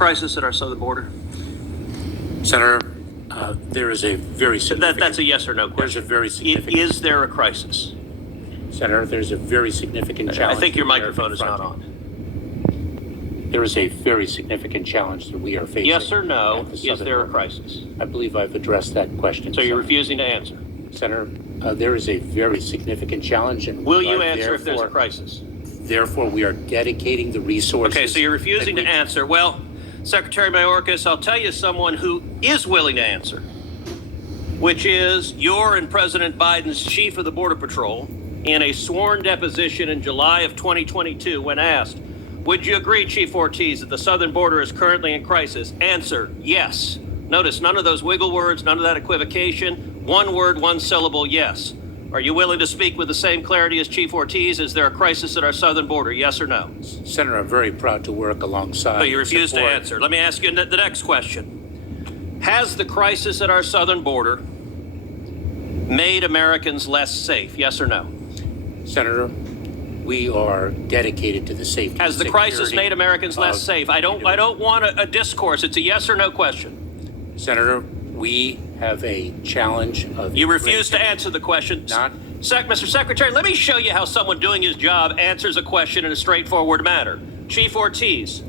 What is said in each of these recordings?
crisis at our southern border? Senator, there is a very significant... That's a yes or no question. There's a very significant... Is there a crisis? Senator, there's a very significant challenge... I think your microphone is not on. There is a very significant challenge that we are facing. Yes or no, is there a crisis? I believe I've addressed that question. So you're refusing to answer? Senator, there is a very significant challenge, and will you answer if there's a crisis? Therefore, we are dedicating the resources... Okay, so you're refusing to answer. Well, Secretary Mayorkas, I'll tell you someone who is willing to answer, which is your and President Biden's chief of the Border Patrol in a sworn deposition in July of 2022 when asked, would you agree, Chief Ortiz, that the southern border is currently in crisis? Answer, yes. Notice none of those wiggle words, none of that equivocation. One word, one syllable, yes. Are you willing to speak with the same clarity as Chief Ortiz? Is there a crisis at our southern border, yes or no? Senator, I'm very proud to work alongside... So you refuse to answer. Let me ask you the next question. Has the crisis at our southern border made Americans less safe, yes or no? Senator, we are dedicated to the safety. Has the crisis made Americans less safe? I don't want a discourse. It's a yes or no question. Senator, we have a challenge of... You refuse to answer the question. Mr. Secretary, let me show you how someone doing his job answers a question in a straightforward manner. Chief Ortiz,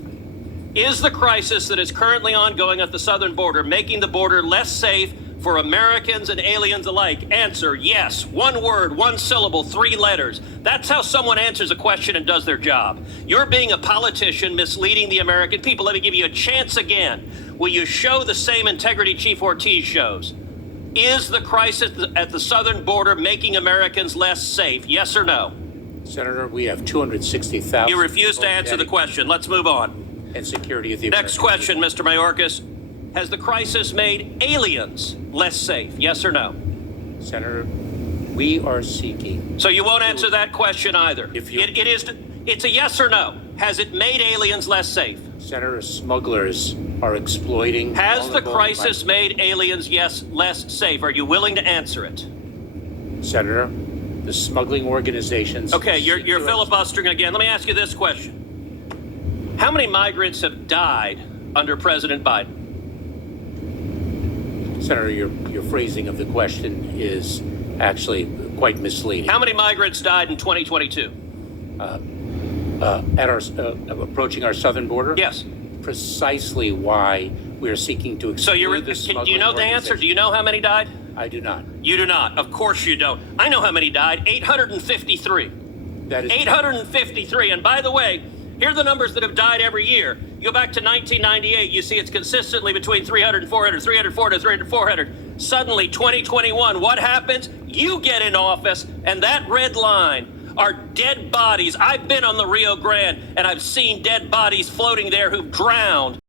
is the crisis that is currently ongoing at the southern border making the border less safe for Americans and aliens alike? Answer, yes. One word, one syllable, 3 letters. That's how someone answers a question and does their job. You're being a politician, misleading the American people. Let me give you a chance again. Will you show the same integrity Chief Ortiz shows? Is the crisis at the southern border making Americans less safe? Yes or no? Senator, we have 260,000... You refuse to answer the question. Let's move on. And security of the Next question, Mr. Mayorkas. Has the crisis made aliens less safe? Yes or no? Senator, we are seeking... So you won't answer that question either. It's a yes or no. Has it made aliens less safe? Senator, smugglers are exploiting... Has the crisis made aliens, yes, less safe? Are you willing to answer it? Senator, the smuggling organizations... Okay, you're filibustering again. Let me ask you this question. How many migrants have died under President Biden? Senator, your phrasing of the question is actually quite misleading. How many migrants died in 2022? Approaching our southern border? Yes. Precisely why we are seeking to exclude the smuggling do you know the answer? Do you know how many died? I do not. You do not. Of course you don't. I know how many died. 853. That is 853. And by the way, here are the numbers that have died every year. You go back to 1998, you see it's consistently between 300 and 400, 300, 400, 300, 400. Suddenly, 2021, what happens? You get in office, and that red line are dead bodies. I've been on the Rio Grande, and I've seen dead bodies floating there who've drowned